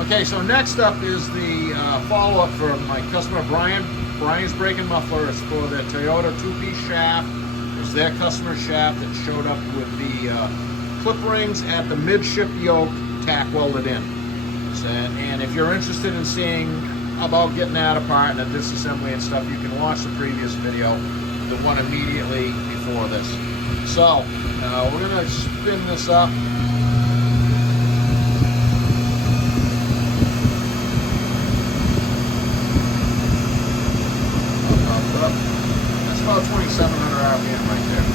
Okay, so next up is the follow-up from my customer Brian. Brian's brake and muffler is for the Toyota two-piece shaft. It was their customer shaft that showed up with the clip rings at the midship yoke tack welded in. And if you're interested in seeing about getting that apart and the disassembly and stuff, you can watch the previous video, the one immediately before this. So we're going to spin this up. That's about 2,700 RPM right there.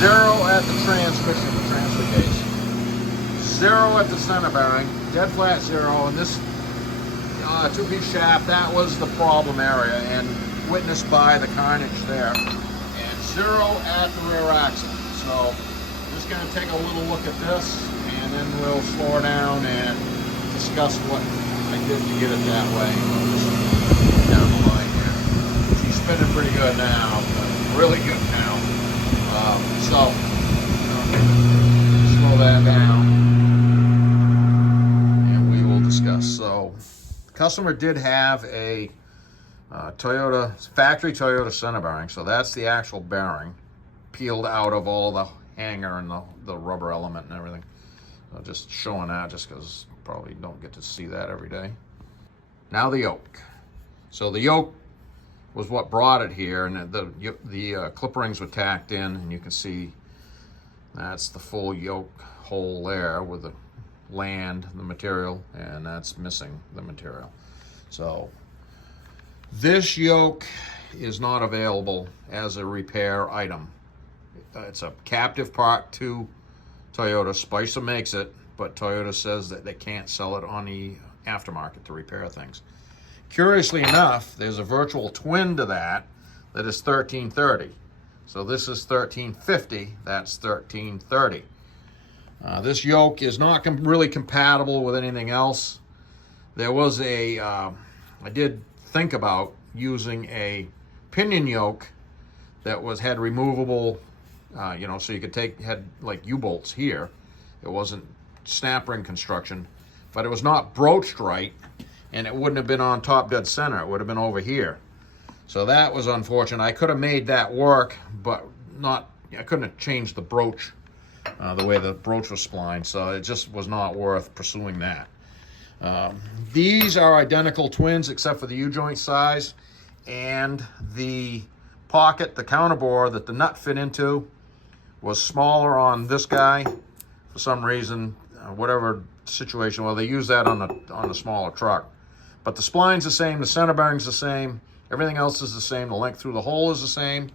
0 at the transmission, the transfer case. 0 at the center bearing, dead flat 0. And this two-piece shaft, that was the problem area, and witnessed by the carnage there. And 0 at the rear axle. So I'm just going to take a little look at this, and then we'll slow down and discuss what I did to get it that way. Down the line here. She's spinning pretty good now, really good now. So slow that down, and we will discuss. So the customer did have a Toyota, factory Toyota center bearing, so that's the actual bearing peeled out of all the hanger and the rubber element and everything. So just showing that, just because probably don't get to see that every day. Now the yoke. So the yoke was what brought it here, and the clip rings were tacked in, and you can see that's the full yoke hole there with the the material, and that's missing the material. So this yoke is not available as a repair item. It's a captive part to Toyota. Spicer makes it, but Toyota says that they can't sell it on the aftermarket to repair things. Curiously enough, there's a virtual twin to that is 1330. So this is 1350, that's 1330. This yoke is not really compatible with anything else. There was I did think about using a pinion yoke that had removable, so you could had like U-bolts here. It wasn't snap ring construction, but it was not broached right, and it wouldn't have been on top dead center. It would have been over here. So that was unfortunate. I could have made that work, but I couldn't have changed the broach, the way the broach was splined, so it just was not worth pursuing that. These are identical twins except for the U-joint size, and the pocket, the counterbore that the nut fit into was smaller on this guy for some reason, whatever situation. Well, they use that on the smaller truck. But the spline's the same, the center bearing's the same, everything else is the same, the length through the hole is the same,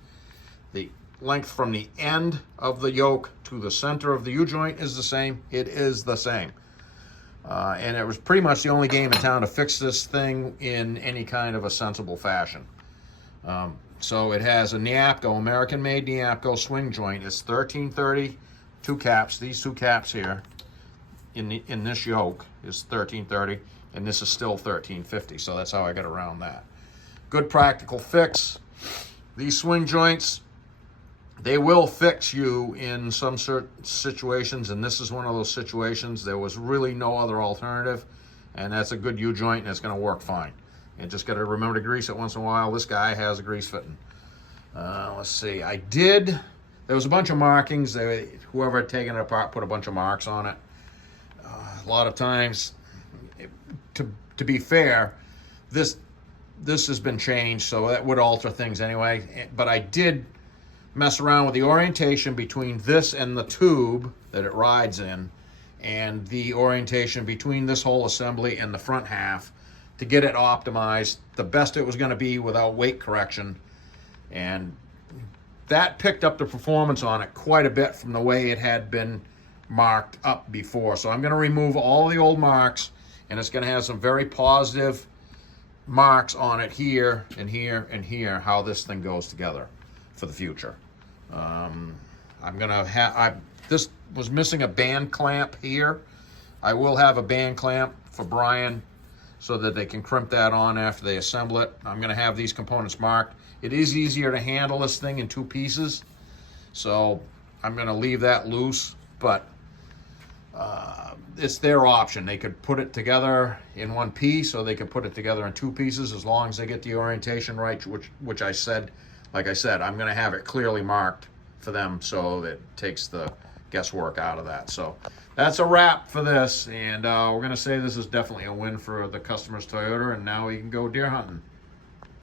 the length from the end of the yoke to the center of the U-joint is the same. It is the same. And it was pretty much the only game in town to fix this thing in any kind of a sensible fashion. So it has a Niapco, American-made Niapco swing joint. It's 1330, two caps. These two caps here in this yoke is 1330, and this is still 1350, so that's how I got around that. Good practical fix. These swing joints, they will fix you in some certain situations, and this is one of those situations. There was really no other alternative, and that's a good U-joint, and it's going to work fine. And just got to remember to grease it once in a while. This guy has a grease fitting. Let's see. There was a bunch of markings. Whoever had taken it apart put a bunch of marks on it. A lot of times, to be fair, this has been changed, so that would alter things anyway. But I did mess around with the orientation between this and the tube that it rides in, and the orientation between this whole assembly and the front half to get it optimized the best it was going to be without weight correction. And that picked up the performance on it quite a bit from the way it had been marked up before. So I'm going to remove all the old marks, and it's going to have some very positive marks on it here and here and here, how this thing goes together for the future. I'm going to have, this was missing a band clamp here. I will have a band clamp for Brian so that they can crimp that on after they assemble it. I'm going to have these components marked. It is easier to handle this thing in two pieces, so I'm going to leave that loose. But it's their option. They could put it together in one piece, or they could put it together in two pieces, as long as they get the orientation right, which I said, like I said, I'm going to have it clearly marked for them, so that takes the guesswork out of that. So that's a wrap for this, and we're going to say this is definitely a win for the customer's Toyota, and now we can go deer hunting.